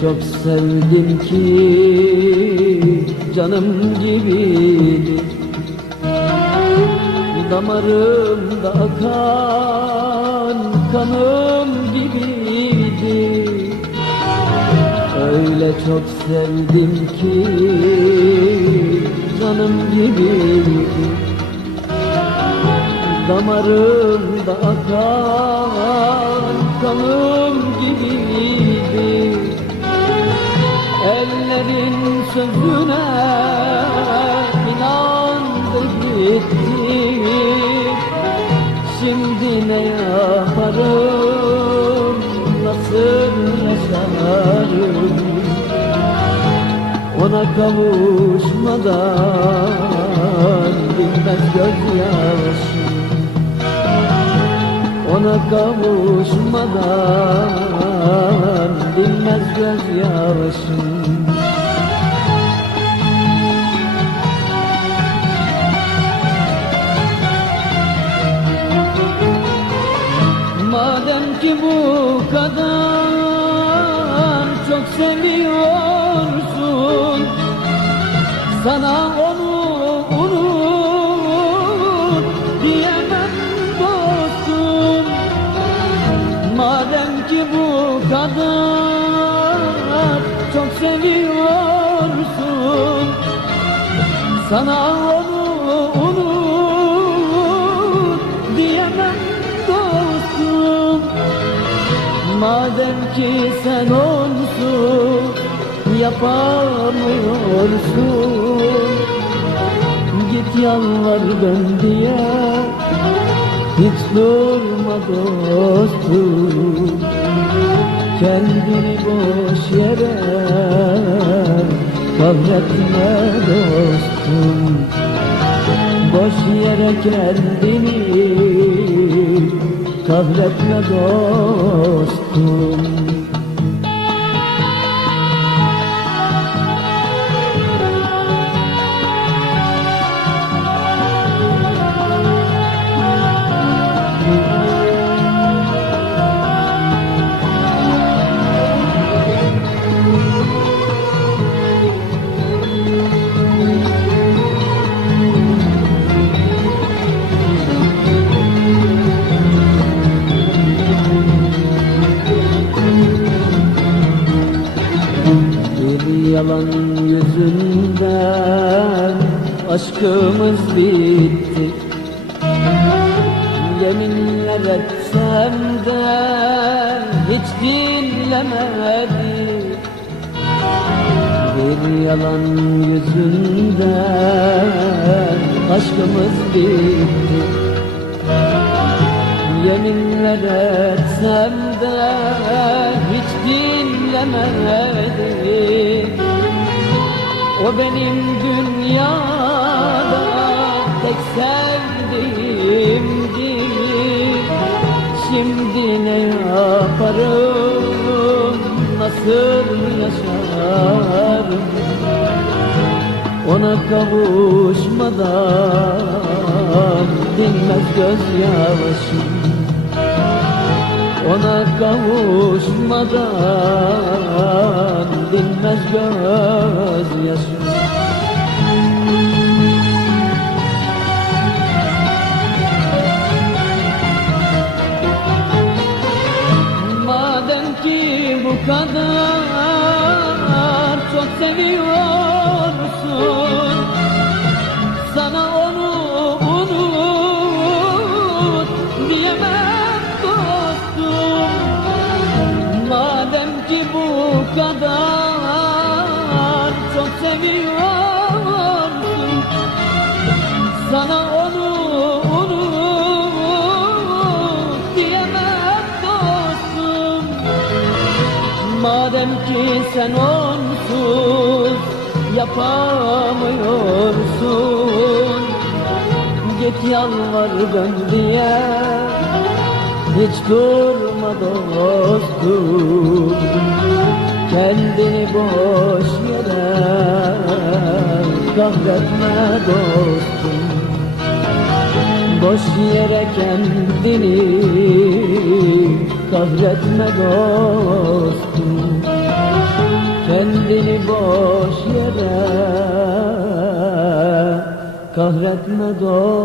çok sevdim ki canım gibiydi. Damarımda akan kanım gibiydi. Öyle çok sevdim ki canım gibiydi. Damarımda akan kanım gibiydi Ellerin sözüne inandı gitti Şimdi ne yaparım, nasıl yaşarım? Ona kavuşmadan bilmez gözyaşım. Ona kavuşmadan bilmez gözyaşım bu kadar çok seviyorsun. Sana onu unut diyemem dostum. Madem ki bu kadar çok seviyorsun Sana Madem ki sen onsuz yapamıyorsun. Git yalvar ben diye hiç durma dostum. Kendini boş yere kahretme dostum. Boş yere kendini kahretme dostum aşkımız bitti Yeminler etsem de hiç dinlemedi Bir yalan yüzünden aşkımız bitti Yeminler etsem de hiç dinlemedi O benim dünyada tek sevdiğimdi Şimdi ne yaparım, nasıl yaşarım? Ona kavuşmadan dinmez gözyaşım Ona kavuşmadan dinmez gözyaşım kadar çok seviyorsun. Sana onu unut diyemem dostum. Madem ki bu kadar çok seviyorsun Sana onu Madem ki sen onsuz yapamıyorsun. Git yalvar ben diye hiç durma dostum. Kendini boş yere kahretme dostum. Boş yere kendini kahretme dostum Kendini boş yere kahretme dostum